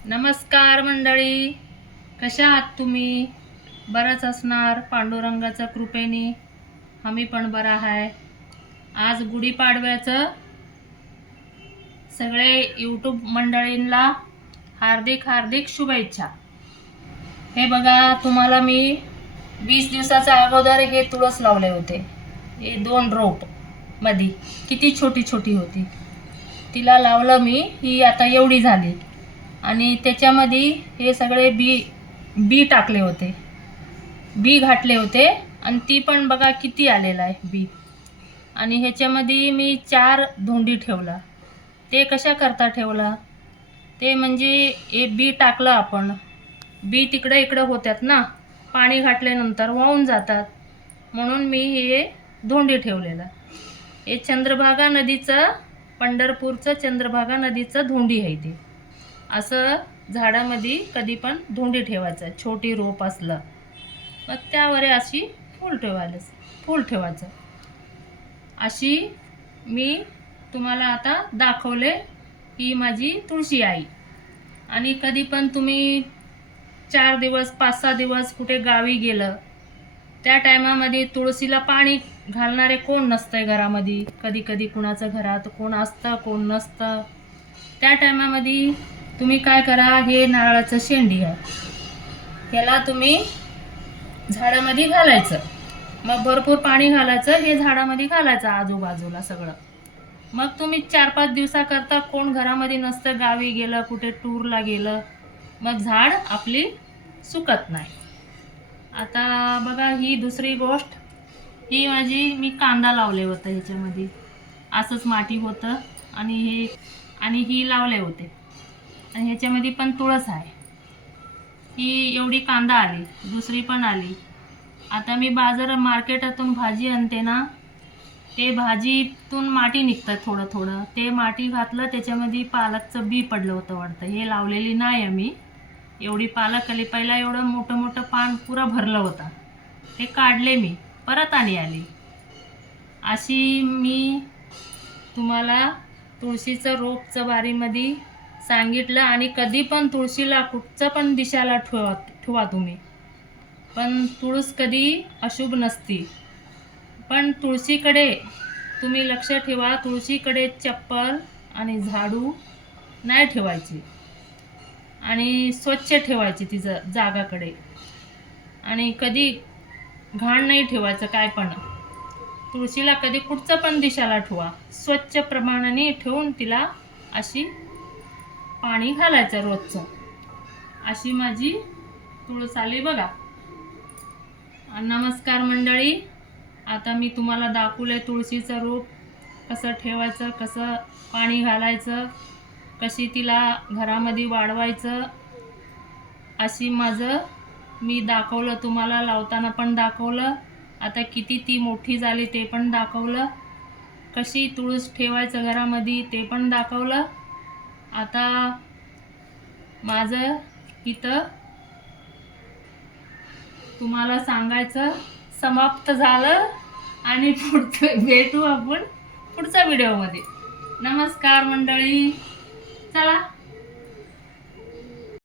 नमस्कार मंडळी, कशा आहात तुम्ही? बरंच असणार पांडुरंगाच्या कृपेने. आम्ही पण बरा आहे. आज गुढीपाडव्याचं सगळे यूट्यूब मंडळींना हार्दिक हार्दिक शुभेच्छा. हे बघा, तुम्हाला मी 20 दिवसाच्या अगोदर हे तुळस लावले होते. हे 2 रोप मध्ये किती छोटी छोटी होती, तिला लावलं मी. ही आता एवढी झाली आणि त्याच्यामध्ये हे सगळे बी टाकले होते, बी घातले होते आणि ती पण बघा किती आलेला आहे बी. आणि ह्याच्यामध्ये मी 4 धोंडी ठेवला. ते कशा करता ठेवला, ते म्हणजे हे बी टाकलं आपण, बी तिकडे इकडे होतात ना, पाणी घातल्यानंतर वाहून जातात, म्हणून मी हे धोंडी ठेवलेलं. हे चंद्रभागा नदीचं, पंढरपूरचं चंद्रभागा नदीचं धोंडी आहे ते. असं झाडामध्ये कधी पण धोंडी ठेवायचं, छोटी रोप असलं मग त्यावर अशी फूल ठेवायचं. अशी मी तुम्हाला आता दाखवले. ही माझी तुळशी आई. आणि कधी पण तुम्ही 4 दिवस 5-6 दिवस कुठे गावी गेलं, त्या टायमामध्ये तुळशीला पाणी घालणारे कोण नसतंय घरामध्ये. कधी कधी कुणाचं घरात कोण असतं कोण नसतं. त्या टायमामध्ये तुम्ही काय करा, हे नारळाचं शेंडी आहे, ह्याला तुम्ही झाडामध्ये घालायचं. मग भरपूर पाणी घालायचं, हे झाडामध्ये घालायचं आजूबाजूला सगळं. मग तुम्ही 4-5 दिवसाकरता कोण घरामध्ये नसतं, गावी गेलं कुठे टूरला गेलं, मग झाड आपली सुकत नाही. आता बघा, ही दुसरी गोष्ट, ही माझी मी कांदा लावले होतं ह्याच्यामध्ये. असंच माती होतं आणि ही लावले होते. आणि ह्याच्यामध्ये पण तुळस आहे. ही एवढी कांदा आली, दुसरी पण आली. आता मी मार्केटातून भाजी आणते ना, ते भाजीतून माती निघतं थोडं थोडं. ते माती घातलं, त्याच्यामध्ये पालकचं बी पडलं होतं वाटतं. हे लावलेली नाही आम्ही. एवढी पालक आली, पहिला एवढं मोठं मोठं पान पुरा भरलं होतं, ते काढले मी, परत आली. अशी मी तुम्हाला तुळशीचं रोपचं बारीमध्ये सांगितलं. आणि कधी पण तुळशीला कुठचं पण दिशाला ठेवा तुम्ही, पण तुळस कधी अशुभ नसती. पण तुळशीकडे तुम्ही लक्ष ठेवा, तुळशीकडे चप्पल आणि झाडू नाही ठेवायची, आणि स्वच्छ ठेवायची तिचं जागाकडे. आणि कधी घाण नाही ठेवायचं काय पण. तुळशीला कधी कुठचं पण दिशाला ठेवा, स्वच्छ प्रमाणाने ठेवून तिला अशी पाणी घालायचं रोजचं. अशी माझी तुळस आली बघा. नमस्कार मंडळी, आता मी तुम्हाला दाखवलंय तुळशीचं रोप कसं ठेवायचं, कसं पाणी घालायचं, कशी तिला घरामध्ये वाढवायचं. अशी मी दाखवलं तुम्हाला, लावताना पण दाखवलं. आता किती ती मोठी झाली ते पण दाखवलं. कशी तुळस ठेवायचं घरामध्ये ते पण दाखवलं. आता माझं इथं तुम्हाला सांगायचं समाप्त झालं. आणि भेटू आपण पुढच्या व्हिडिओमध्ये. नमस्कार मंडळी, चला.